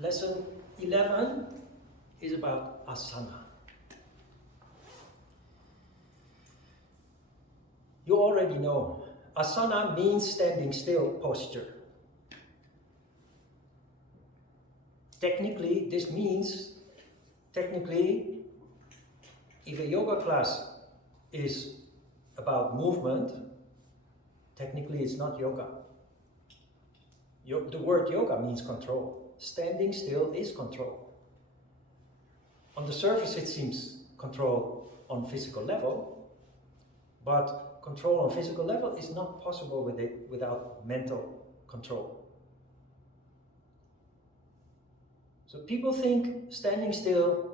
Lesson 11 is about Asana. You already know, Asana means standing still posture. Technically, this means, if a yoga class is about movement, technically it's not yoga. The word yoga means control. Standing still is control. On the surface it seems control on physical level, but control on physical level is not possible without mental control. So people think standing still,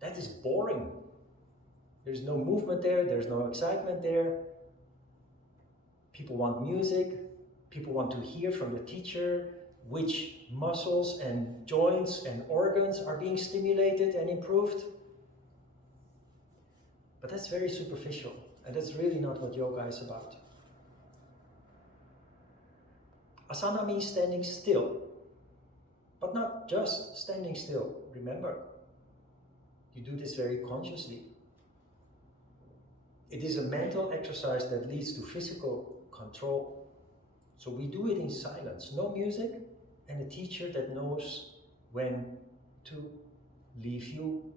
that is boring. There's no movement there, there's no excitement there. People want music, people want to hear from the teacher which muscles and joints and organs are being stimulated and improved. But that's very superficial, and that's really not what yoga is about. Asana means standing still, but not just standing still. Remember, you do this very consciously. It is a mental exercise that leads to physical control. So we do it in silence, no music, and a teacher that knows when to leave you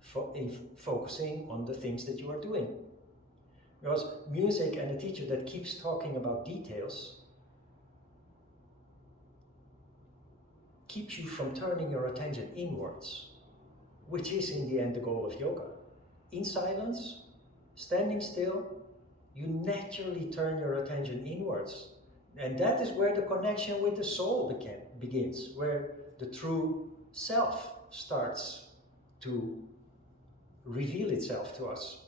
focusing on the things that you are doing. Because music and a teacher that keeps talking about details keeps you from turning your attention inwards, which is in the end the goal of yoga. In silence, standing still, you naturally turn your attention inwards. And that is where the connection with the soul begins, where the true self starts to reveal itself to us.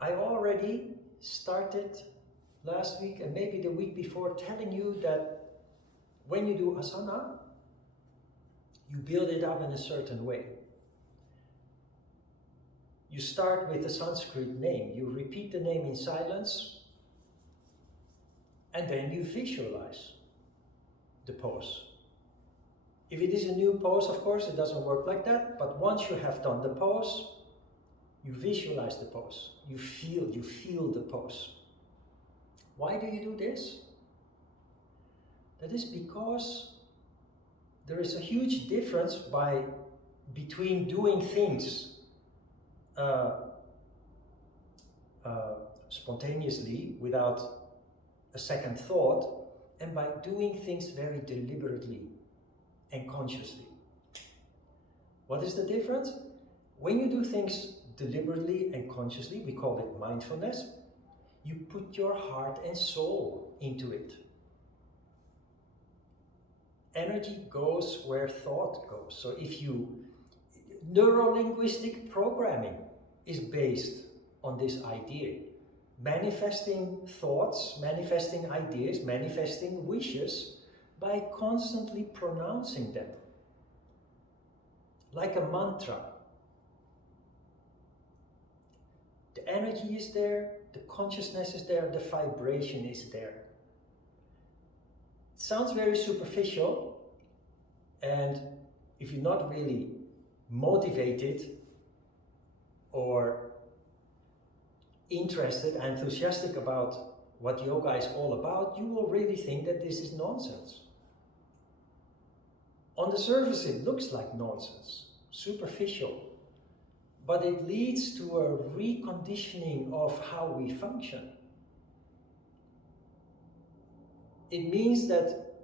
I already started last week and maybe the week before telling you that when you do asana, you build it up in a certain way. You start with the Sanskrit name, you repeat the name in silence, and then you visualize the pose. If it is a new pose, of course, it doesn't work like that, but once you have done the pose, you visualize the pose, you feel the pose. Why do you do this? That is because there is a huge difference between doing things spontaneously without a second thought, and by doing things very deliberately and consciously. What is the difference? When you do things deliberately and consciously, we call it mindfulness, you put your heart and soul into it. Energy goes where thought goes. So neuro-linguistic programming is based on this idea. Manifesting thoughts, manifesting ideas, manifesting wishes by constantly pronouncing them. Like a mantra. The energy is there, the consciousness is there, the vibration is there. It sounds very superficial, and if you're not really motivated or interested, enthusiastic about what yoga is all about, you will really think that this is nonsense. On the surface it looks like nonsense, superficial, but it leads to a reconditioning of how we function. It means that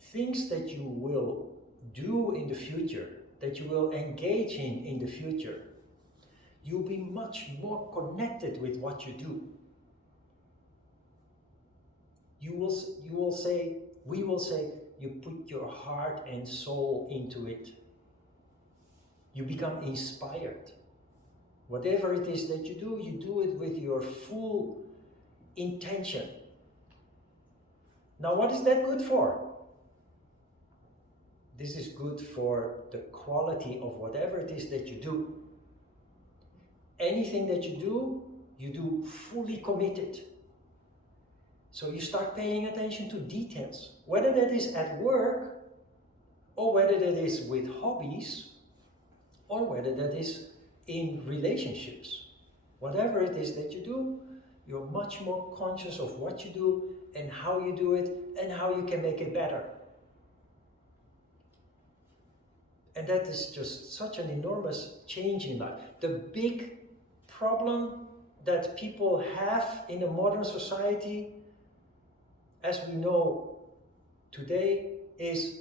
things that you will do in the future, that you will engage in the future, you'll be much more connected with what you do. We will say, you put your heart and soul into it. You become inspired. Whatever it is that you do it with your full intention. Now, what is that good for? This is good for the quality of whatever it is that you do. Anything that you do, You do fully committed. So you start paying attention to details, whether that is at work, or whether that is with hobbies, or whether that is in relationships. Whatever it is that you do, you're much more conscious of what you do and how you do it and how you can make it better. And that is just such an enormous change in life. The big problem that people have in a modern society, as we know today, is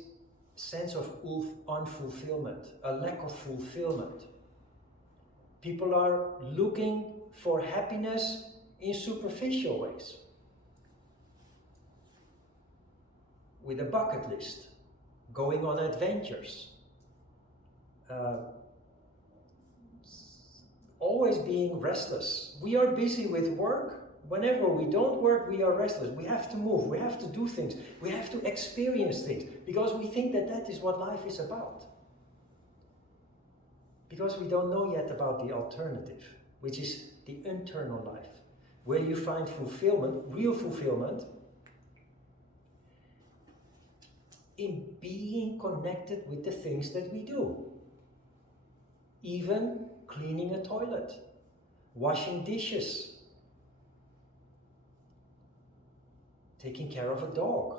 sense of unfulfillment, a lack of fulfillment. People are looking for happiness in superficial ways, with a bucket list, going on adventures, always being restless. We are busy with work. Whenever we don't work, we are restless. We have to move, we have to do things, we have to experience things, because we think that that is what life is about. Because we don't know yet about the alternative, which is the internal life, where you find fulfillment, real fulfillment, in being connected with the things that we do. Even cleaning a toilet, washing dishes, taking care of a dog,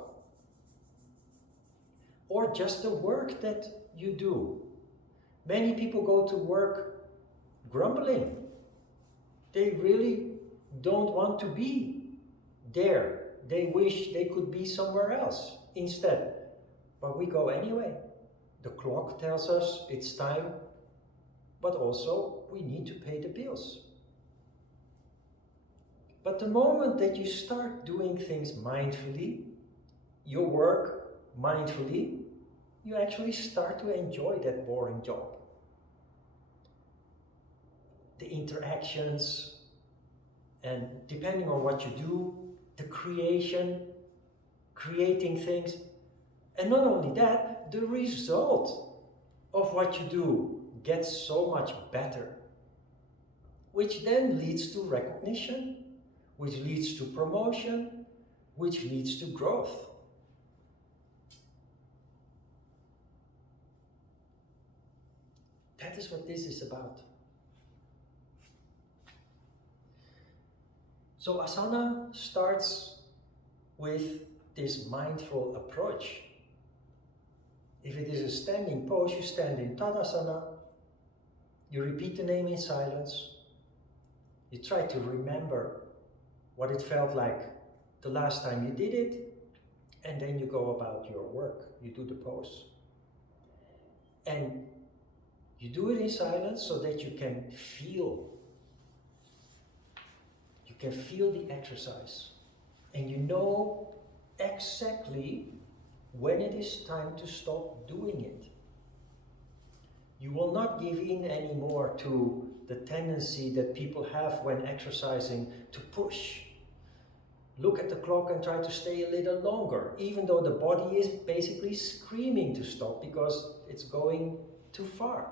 or just the work that you do. Many people go to work grumbling. They really don't want to be there. They wish they could be somewhere else instead. But we go anyway. The clock tells us it's time, but also we need to pay the bills. But the moment that you start doing things mindfully, your work mindfully, you actually start to enjoy that boring job. The interactions, and depending on what you do, the creating things, and not only that, the result of what you do gets so much better, which then leads to recognition, which leads to promotion, which leads to growth. That is what this is about. So Asana starts with this mindful approach. If it is a standing pose, you stand in Tadasana, you repeat the name in silence, you try to remember what it felt like the last time you did it, and then you go about your work, you do the pose. And you do it in silence so that you can feel the exercise, and you know exactly when it is time to stop doing it. You will not give in anymore to the tendency that people have when exercising to push. Look at the clock and try to stay a little longer, even though the body is basically screaming to stop because it's going too far.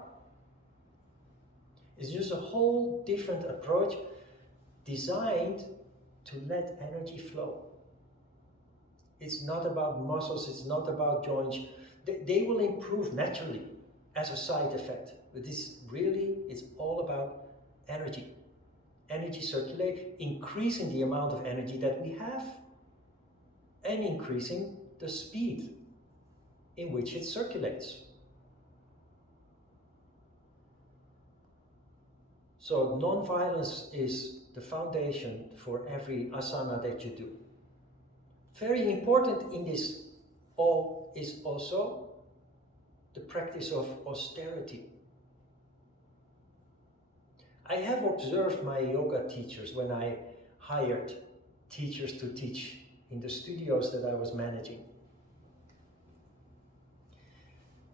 It's just a whole different approach designed to let energy flow. It's not about muscles, it's not about joints. They will improve naturally as a side effect. But this really is all about energy. Energy circulate, increasing the amount of energy that we have, and increasing the speed in which it circulates. So non-violence is the foundation for every asana that you do. Very important in this all is also the practice of austerity. I have observed my yoga teachers when I hired teachers to teach in the studios that I was managing.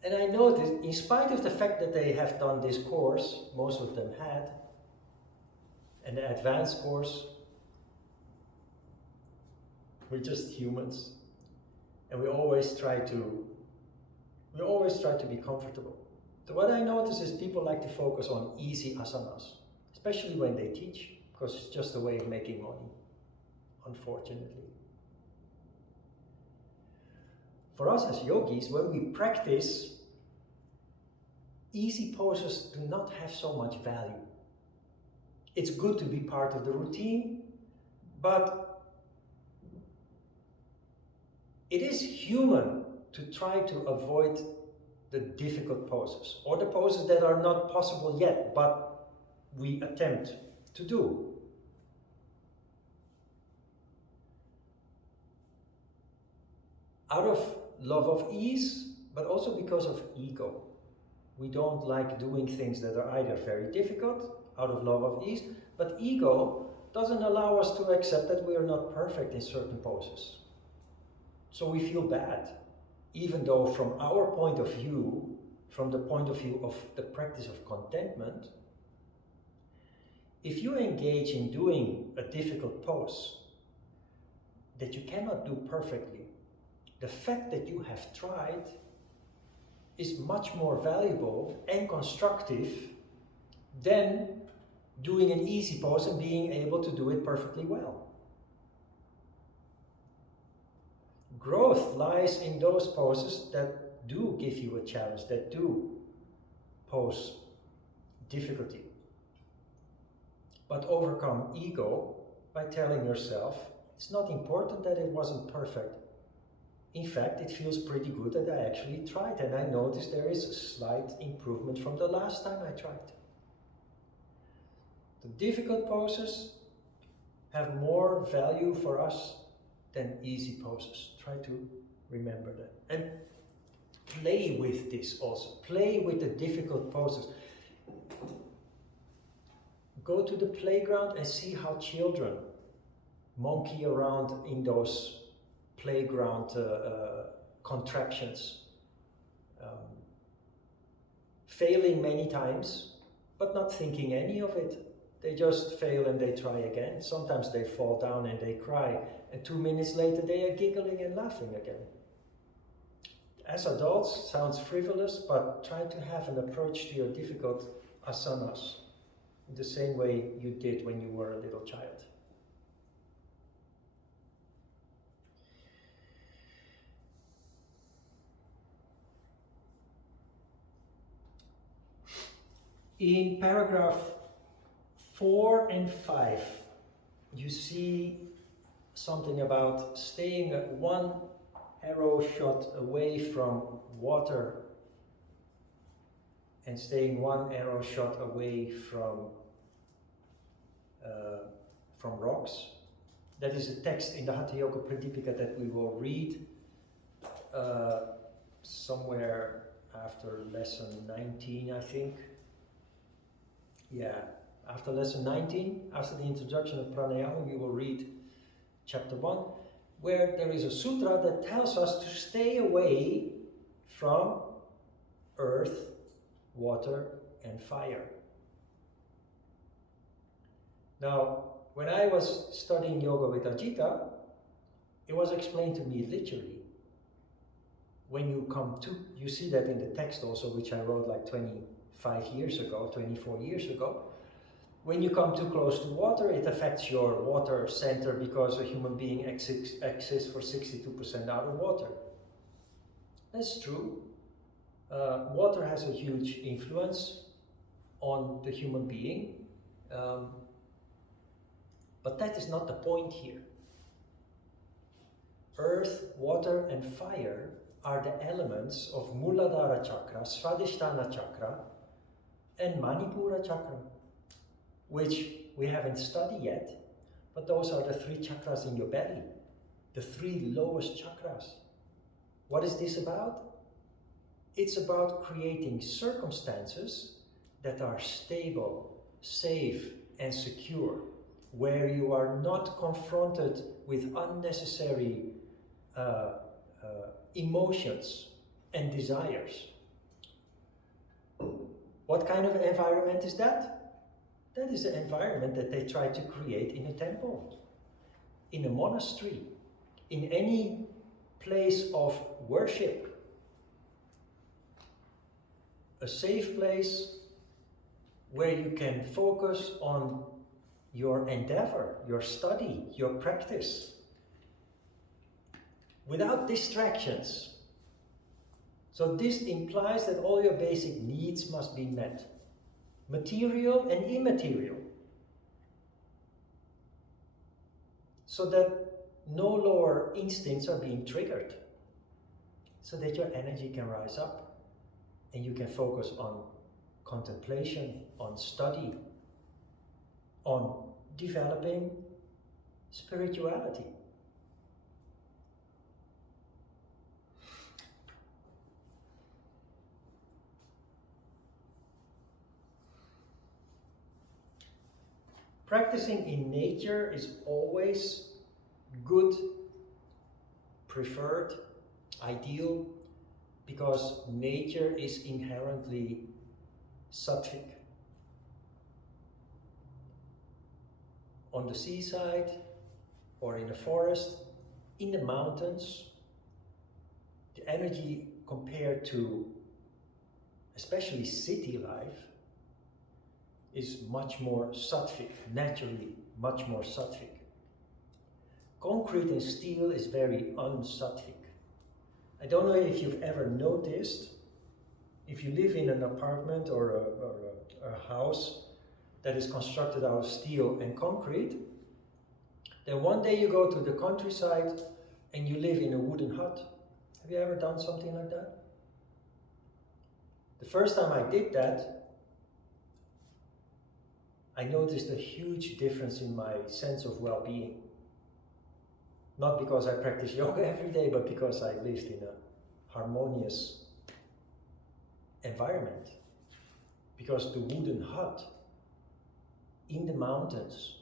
And I noticed, in spite of the fact that they have done this course, most of them had, and the advanced course, we're just humans, and we always try to be comfortable. So what I notice is people like to focus on easy asanas, especially when they teach. because it's just a way of making money, unfortunately. For us as yogis, when we practice, easy poses do not have so much value. It's good to be part of the routine, but it is human to try to avoid the difficult poses, or the poses that are not possible yet, but we attempt to do. Out of love of ease, but also because of ego. We don't like doing things that are either very difficult, out of love of ease, but ego doesn't allow us to accept that we are not perfect in certain poses. So we feel bad, even though from our point of view, from the point of view of the practice of contentment, if you engage in doing a difficult pose that you cannot do perfectly, the fact that you have tried is much more valuable and constructive than doing an easy pose and being able to do it perfectly well. Growth lies in those poses that do give you a challenge, that do pose difficulty. But overcome ego by telling yourself, it's not important that it wasn't perfect. In fact, it feels pretty good that I actually tried, and I noticed there is a slight improvement from the last time I tried. The difficult poses have more value for us than easy poses. Try to remember that. And play with this also. Play with the difficult poses. Go to the playground and see how children monkey around in those playground contraptions. Failing many times, but not thinking any of it. They just fail and they try again. Sometimes they fall down and they cry, and 2 minutes later they are giggling and laughing again. As adults, sounds frivolous, but try to have an approach to your difficult asanas in the same way you did when you were a little child. In paragraph 4 and 5, you see something about staying 1 arrow shot away from water and staying 1 arrow shot away from rocks. That is a text in the Hatha Yoga Pradipika that we will read somewhere after lesson 19, I think. Yeah, after lesson 19, after the introduction of pranayama, we will read chapter 1, where there is a sutra that tells us to stay away from earth, water, and fire. Now, when I was studying yoga with Ajita, it was explained to me literally. When you come to, you see that in the text also, which I wrote like 25 years ago, 24 years ago. When you come too close to water, it affects your water center because a human being exists for 62% out of water. That's true. Water has a huge influence on the human being, but that is not the point here. Earth, water, and fire are the elements of Muladhara Chakra, Svadhisthana Chakra, and Manipura Chakra, which we haven't studied yet, but those are the 3 chakras in your belly, the 3 lowest chakras. What is this about? It's about creating circumstances that are stable, safe, and secure, where you are not confronted with unnecessary emotions and desires. What kind of environment is that? That is the environment that they try to create in a temple, in a monastery, in any place of worship. A safe place where you can focus on your endeavor, your study, your practice, without distractions. So this implies that all your basic needs must be met, material and immaterial, so that no lower instincts are being triggered, so that your energy can rise up and you can focus on contemplation, on study, on developing spirituality. Practicing in nature is always good, preferred, ideal, because nature is inherently sattvic. On the seaside, or in the forest, in the mountains, the energy compared to especially city life is much more sattvic, naturally much more sattvic. Concrete and steel is very unsattvic. I don't know if you've ever noticed, if you live in an apartment or a house that is constructed out of steel and concrete, then one day you go to the countryside and you live in a wooden hut. Have you ever done something like that? The first time I did that, I noticed a huge difference in my sense of well-being. Not because I practice yoga every day, but because I lived in a harmonious environment. Because the wooden hut in the mountains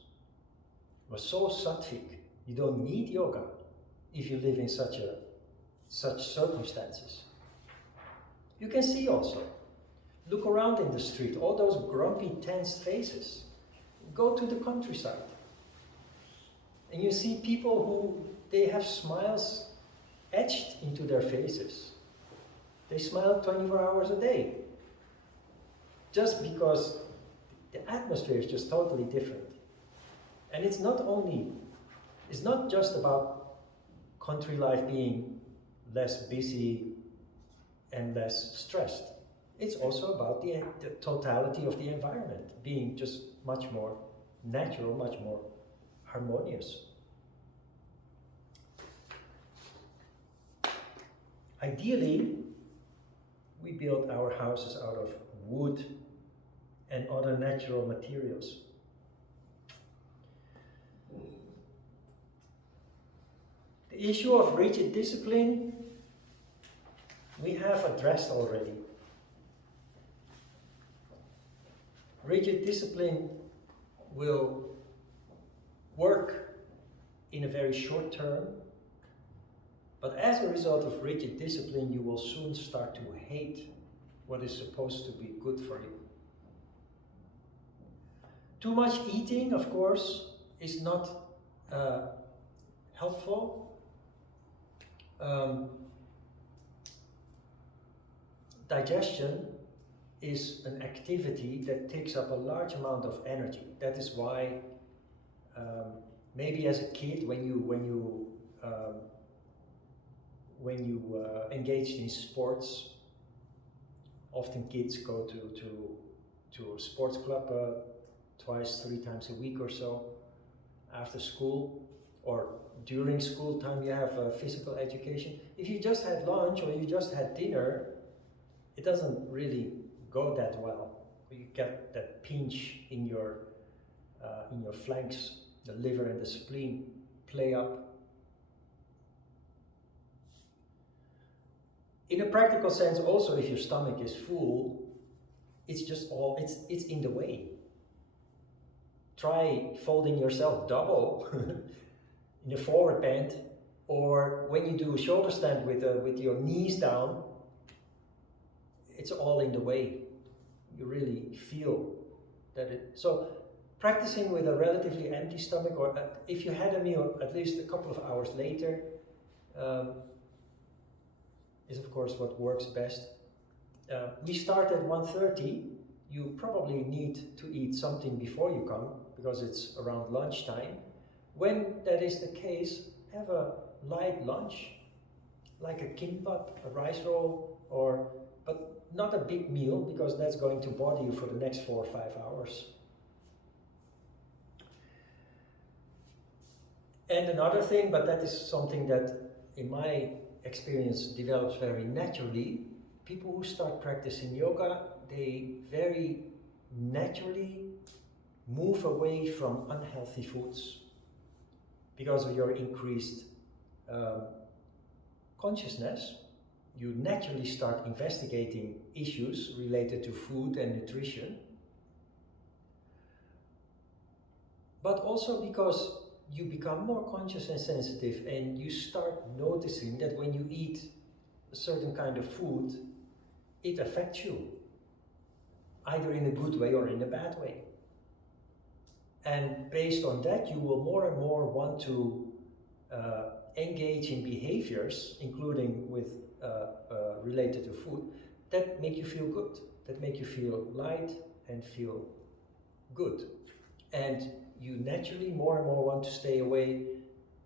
was so sattvic, you don't need yoga if you live in such circumstances. You can see also, look around in the street, all those grumpy, tense faces. Go to the countryside and you see people who, they have smiles etched into their faces. They smile 24 hours a day. Just because the atmosphere is just totally different. And it's not just about country life being less busy and less stressed. It's also about the totality of the environment being just much more natural, much more harmonious. Ideally, we build our houses out of wood and other natural materials. The issue of rigid discipline, we have addressed already. Rigid discipline will work in a very short term, but as a result of rigid discipline, you will soon start to hate what is supposed to be good for you. Too much eating, of course, is not helpful. Digestion is an activity that takes up a large amount of energy. That is why maybe as a kid, when you engaged in sports, often kids go to a sports club twice, 3 times a week or so after school, or during school time you have physical education. If you just had lunch or you just had dinner, it doesn't really go that well. You get that pinch in your flanks, the liver and the spleen play up. In a practical sense, also, if your stomach is full, it's in the way. Try folding yourself double in a forward bend, or when you do a shoulder stand with your knees down, it's all in the way. You really feel that it. So practicing with a relatively empty stomach, or if you had a meal at least a couple of hours later, is of course what works best. We start at 1:30. you probably need to eat something before you come, because it's around lunchtime. When that is the case, have a light lunch, like a kimbap, a rice roll, but not a big meal, because that's going to bother you for the next 4 or 5 hours. And another thing, but that is something that in my experience develops very naturally, people who start practicing yoga, they very naturally move away from unhealthy foods because of your increased consciousness. You naturally start investigating issues related to food and nutrition, but also because you become more conscious and sensitive, and you start noticing that when you eat a certain kind of food, it affects you, either in a good way or in a bad way. And based on that, you will more and more want to engage in behaviors, including with related to food, that make you feel good, that make you feel light and feel good. And you naturally more and more want to stay away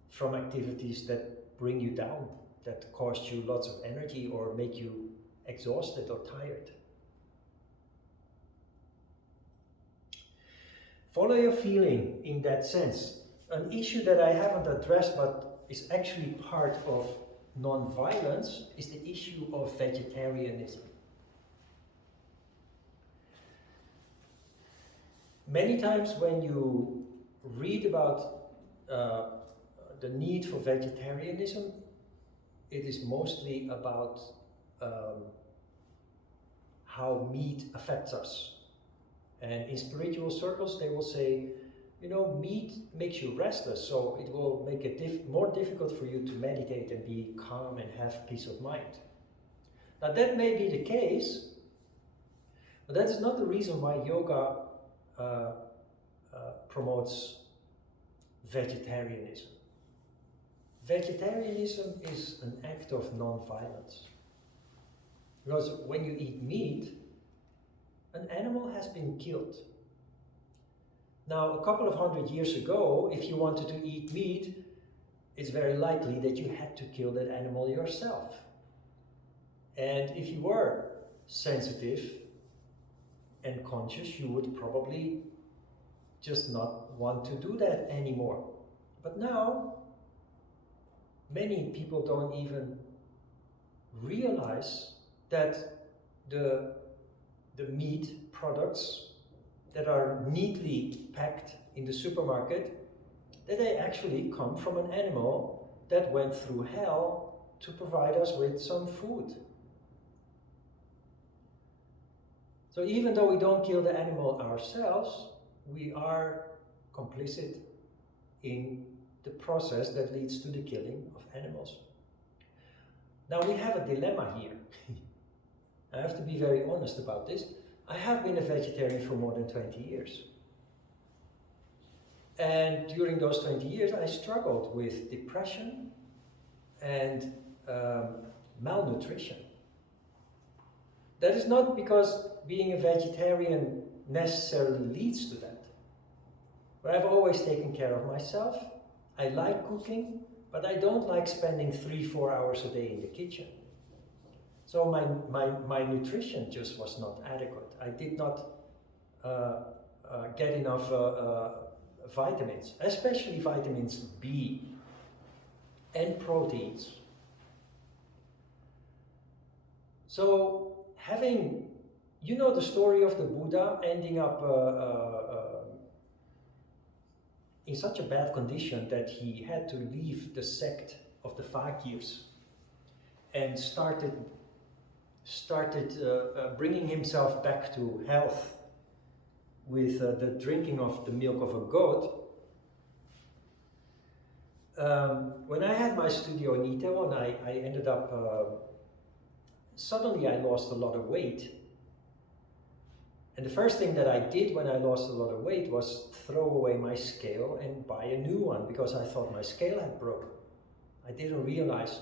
from activities that bring you down, that cost you lots of energy or make you exhausted or tired. Follow your feeling in that sense. An issue that I haven't addressed but is actually part of non-violence is the issue of vegetarianism. Many times when you read about the need for vegetarianism, it is mostly about how meat affects us. And in spiritual circles, they will say, you know, meat makes you restless, so it will make it more difficult for you to meditate and be calm and have peace of mind. Now that may be the case, but that is not the reason why yoga promotes vegetarianism. Vegetarianism is an act of non-violence. Because when you eat meat, an animal has been killed. Now, a couple of 100 years ago, if you wanted to eat meat, it's very likely that you had to kill that animal yourself. And if you were sensitive and conscious, you would probably just not want to do that anymore. But now, many people don't even realize that the meat products that are neatly packed in the supermarket, that they actually come from an animal that went through hell to provide us with some food. So even though we don't kill the animal ourselves, we are complicit in the process that leads to the killing of animals. Now we have a dilemma here. I have to be very honest about this. I have been a vegetarian for more than 20 years. And during those 20 years, I struggled with depression and malnutrition. That is not because being a vegetarian necessarily leads to that. But I've always taken care of myself. I like cooking, but I don't like spending 3-4 hours a day in the kitchen. So my nutrition just was not adequate. I did not get enough vitamins, especially vitamins B and proteins. So having, you know the story of the Buddha ending up in such a bad condition that he had to leave the sect of the fakirs and started bringing himself back to health with the drinking of the milk of a goat. When I had my studio in Itaewon, I ended up, suddenly I lost a lot of weight. And the first thing that I did when I lost a lot of weight was throw away my scale and buy a new one, because I thought my scale had broken. I didn't realize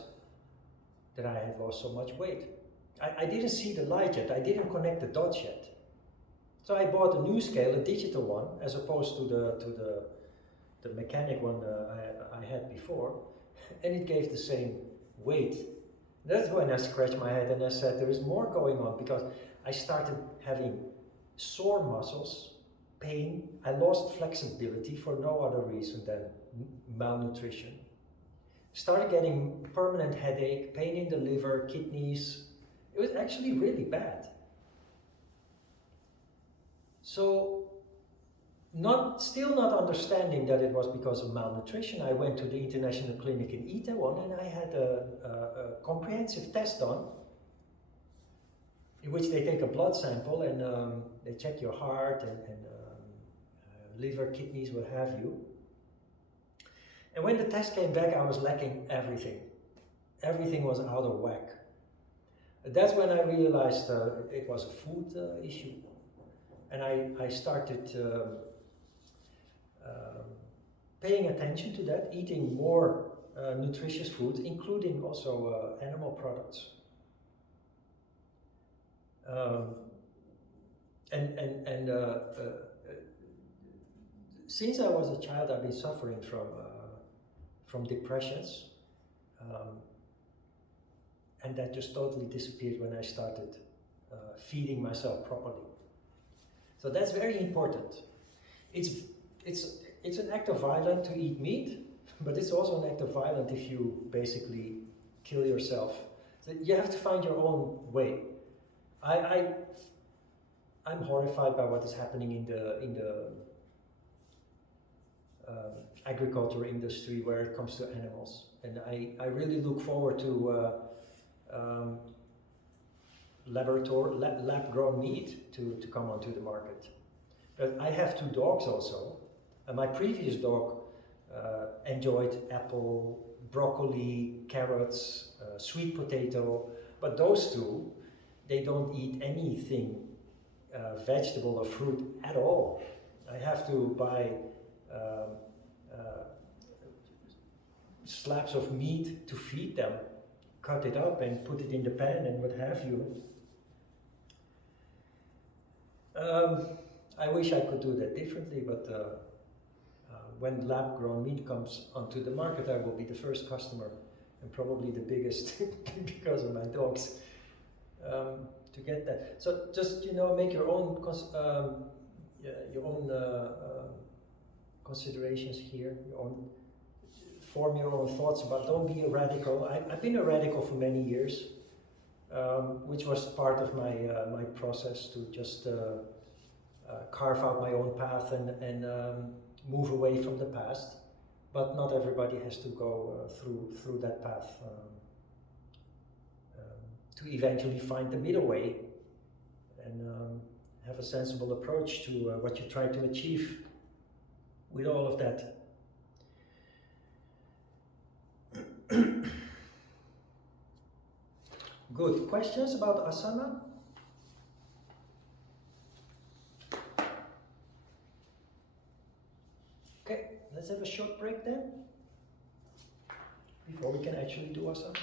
that I had lost so much weight. I didn't see the light yet. I didn't connect the dots yet. So I bought a new scale, a digital one, as opposed to the mechanic one I had before, and it gave the same weight. That's when I scratched my head and I said there is more going on, because I started having sore muscles, pain. I lost flexibility for no other reason than malnutrition. Started getting permanent headache, pain in the liver, kidneys. It was actually really bad. So, still not understanding that it was because of malnutrition, I went to the international clinic in Itaewon and I had a comprehensive test done, in which they take a blood sample and they check your heart and liver, kidneys, what have you. And when the test came back, I was lacking everything. Everything was out of whack. That's when I realized it was a food issue. And I started paying attention to that, eating more nutritious food, including also animal products. Since I was a child, I've been suffering from depressions, and that just totally disappeared when I started feeding myself properly. So that's very important. It's an act of violence to eat meat, but it's also an act of violence if you basically kill yourself. So you have to find your own way. I'm horrified by what is happening in the agriculture industry where it comes to animals, and I really look forward to lab-grown meat to come onto the market. But I have 2 dogs also, and my previous dog enjoyed apple, broccoli, carrots, sweet potato, but those 2, they don't eat anything vegetable or fruit at all. I have to buy slabs of meat to feed them, cut it up and put it in the pan and what have you. I wish I could do that differently, but when lab-grown meat comes onto the market, I will be the first customer and probably the biggest because of my dogs to get that. So just make your own considerations here, form your own thoughts about. Don't be a radical. I've been a radical for many years, which was part of my process to just carve out my own path and move away from the past. But not everybody has to go through that path to eventually find the middle way and have a sensible approach to what you try to achieve with all of that. Good. Questions about Asana? Okay, let's have a short break then, before we can actually do Asana.